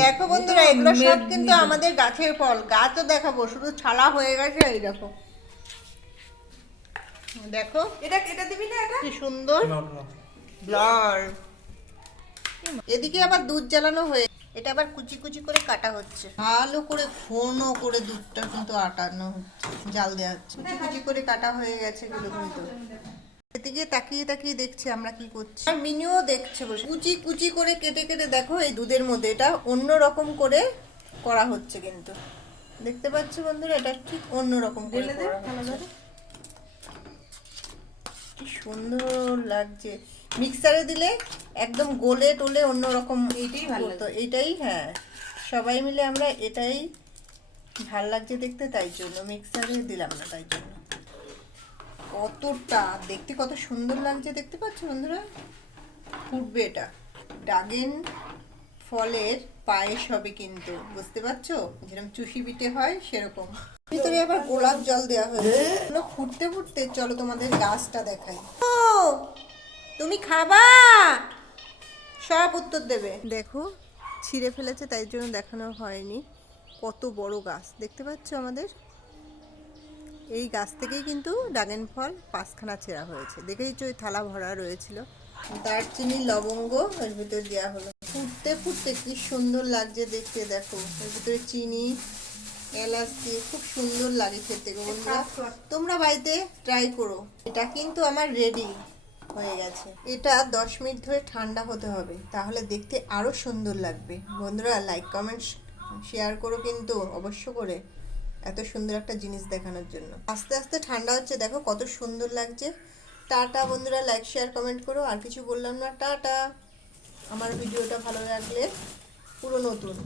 দেখো বন্ধুরা, এগুলো সব কিন্তু আমাদের গাছের ফল। গাছও দেখাবো, শুধু ছালা হয়ে গেছে। এই দেখো, দেখো এটা এটা দিবি না? এটা কি সুন্দর ব্লার। এদিকে আবার দুধ জ্বালানো হয়ে, এটা আবার কুচি কুচি করে কাটা হচ্ছে, ভালো করে ঘন করে দুধটা কিন্তু আটানো হচ্ছে, জাল দেওয়া হচ্ছে। কুচি কুচি করে কাটা হয়ে গেছে এগুলো কিন্তু। এদিকে তাকিয়ে তাকিয়ে দেখছি আমরা কি করছি, আর মিনিও দেখছে বসে। কুচি কুচি করে কেটে কেটে দেখো এই দুধের মধ্যে এটা অন্য রকম করে করা হচ্ছে কিন্তু। দেখতে পাচ্ছ বন্ধুরা, এটা ঠিক অন্য রকম করে করা হচ্ছে। কি সুন্দর লাগছে। মিক্সারে দিলে একদম গোলে টোলে অন্যরকম। এইটাই ভালো তো এইটাই, হ্যাঁ, সবাই মিলে আমরা এটাই ভাল লাগছে দেখতে, তাই জন্য মিক্সারে দিলাম না। তাই জন্য কতটা দেখতে, কত সুন্দর লাগছে দেখতে পাচ্ছ বন্ধুরা। ফুটবে এটা, ড্রাগন ফলের পায়েস হবে কিন্তু, বুঝতে পারছো, যেরকম চুষি পিঠে হয় সেরকম। ভিতরে আবার গোলাপ জল দেওয়া হয়েছে। ফুটতে ফুটতে চলো তোমাদের গাছটা দেখাই। ও, তুমি খাবা? সব উত্তর দেবে। দেখো ছিঁড়ে ফেলেছে, তাই জন্য দেখানো হয়নি। কত বড় গাছ দেখতে পাচ্ছ আমাদের। এই গাছ থেকেই কিন্তু ড্রাগন ফল 5খানা ছেঁড়া হয়েছে। দেখেইছো, ওই থালা ভরা রয়েছিল। দারচিনি লবঙ্গ এর ভিতরে দেওয়া হলো। ফুটতে ফুটতে কি সুন্দর লাগছে দেখতে। দেখো এর ভিতরে চিনি এলাচ দিয়ে খুব সুন্দর লাগে খেতে গো বন্ধুরা। তোমরা বাড়িতে ট্রাই করো। এটা কিন্তু আমার রেডি হয়ে গেছে। এটা 10 মিনিট ধরে ঠান্ডা হতে হবে, তাহলে দেখতে আরো সুন্দর লাগবে। বন্ধুরা লাইক কমেন্ট শেয়ার করো কিন্তু অবশ্য করে, এত সুন্দর একটা জিনিস দেখানোর জন্য। আস্তে আস্তে ঠান্ডা হচ্ছে, দেখো কত সুন্দর লাগছে। টাটা বন্ধুরা, লাইক শেয়ার কমেন্ট করো। আর কিছু বললাম না, টাটা। আমার ভিডিওটা ভালো লাগলে পুরো নতুন